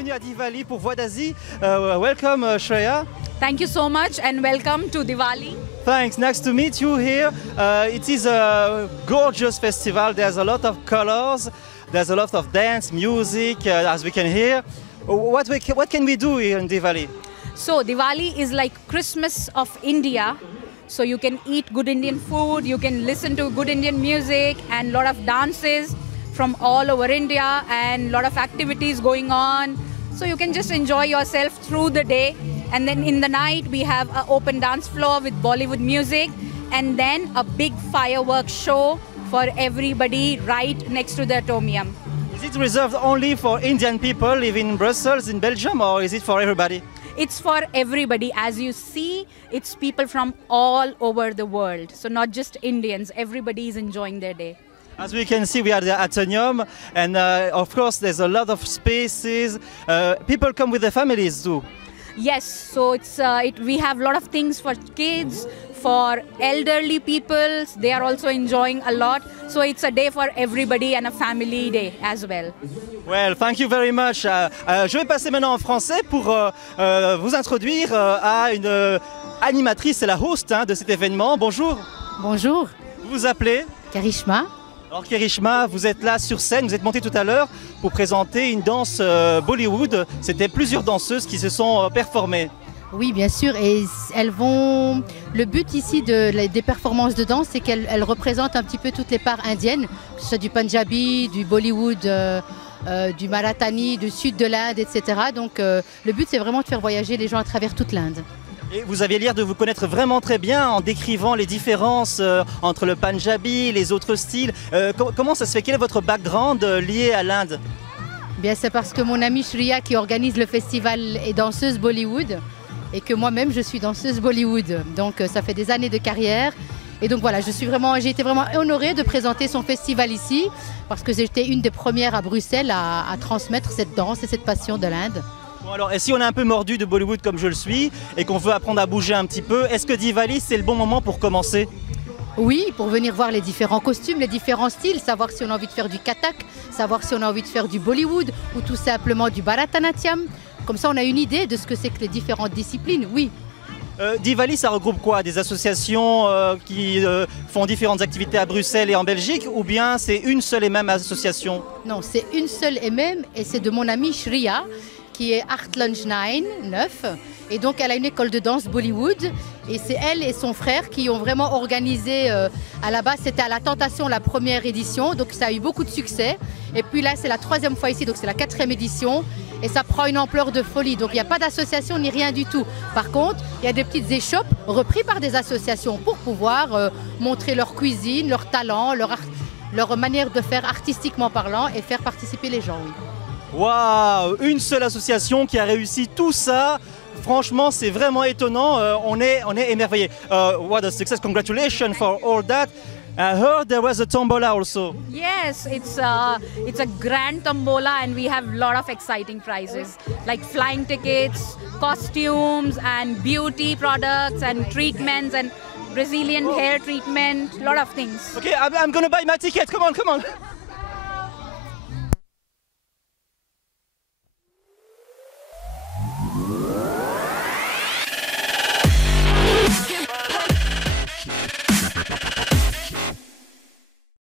bienvenue à Diwali pour Voix d'Asie. Welcome, Shreya. Thank you so much and welcome to Diwali. Thanks, nice to meet you here. It is a gorgeous festival. There's a lot of colors. There's a lot of dance, music, as we can hear. What can we do here in Diwali? So Diwali is like Christmas of India. So you can eat good Indian food, you can listen to good Indian music and lot of dances from all over India and lot of activities going on. So you can just enjoy yourself through the day. And then in the night we have an open dance floor with Bollywood music and then a big fireworks show for everybody right next to the Atomium. Is it reserved only for Indian people living in Brussels, in Belgium, or is it for everybody? It's for everybody. As you see, it's people from all over the world. So not just Indians, everybody is enjoying their day. As we can see, we are at the Atomium, and of course there's a lot of spaces. People come with their families too. Yes, so we have a lot of things for kids, for elderly people. They are also enjoying a lot. So it's a day for everybody and a family day as well. Well, thank you very much. Je vais passer maintenant en français pour vous introduire à une animatrice, c'est la host de cet événement. Bonjour. Bonjour. Vous vous appelez Karishma. Alors Karishma, vous êtes là sur scène, vous êtes montée tout à l'heure pour présenter une danse Bollywood. C'était plusieurs danseuses qui se sont performées. Oui, bien sûr. Et elles vont. Le but ici des performances de danse, c'est qu'elles représentent un petit peu toutes les parts indiennes, que ce soit du Punjabi, du Bollywood, du Marathani, du sud de l'Inde, etc. Donc le but, c'est vraiment de faire voyager les gens à travers toute l'Inde. Et vous avez l'air de vous connaître vraiment très bien en décrivant les différences entre le Punjabi, les autres styles. Comment ça se fait? Quel est votre background lié à l'Inde? Bien, c'est parce que mon amie Shreya qui organise le festival est danseuse Bollywood et que moi-même je suis danseuse Bollywood. Donc ça fait des années de carrière. Et donc voilà, j'ai été vraiment honorée de présenter son festival ici parce que j'étais une des premières à Bruxelles à transmettre cette danse et cette passion de l'Inde. Bon alors, et si on est un peu mordu de Bollywood comme je le suis et qu'on veut apprendre à bouger un petit peu, est-ce que Diwali c'est le bon moment pour commencer? Oui, pour venir voir les différents costumes, les différents styles, savoir si on a envie de faire du Kathak, savoir si on a envie de faire du Bollywood ou tout simplement du Bharatanatyam. Comme ça, on a une idée de ce que c'est que les différentes disciplines, oui. Diwali, ça regroupe quoi? Des associations qui font différentes activités à Bruxelles et en Belgique, ou bien c'est une seule et même association? Non, c'est une seule et même, et c'est de mon amie Shreya, qui est Art Lunch 9. Et donc, elle a une école de danse Bollywood. Et c'est elle et son frère qui ont vraiment organisé, à la base, c'était à la Tentation, la première édition. Donc, ça a eu beaucoup de succès. Et puis là, c'est la 3e fois ici, donc c'est la 4e édition. Et ça prend une ampleur de folie. Donc, il n'y a pas d'association ni rien du tout. Par contre, il y a des petites échoppes reprises par des associations pour pouvoir montrer leur cuisine, leur talent, leur manière de faire artistiquement parlant et faire participer les gens, oui. Waouh, une seule association qui a réussi tout ça. Franchement, c'est vraiment étonnant. On est émerveillés. What a success! Congratulations for all that. I heard there was a tombola also. Yes, it's a grand tombola and we have a lot of exciting prizes like flying tickets, costumes and beauty products and treatments and Brazilian hair treatment, a lot of things. Okay, I'm gonna buy my ticket. Come on, come on.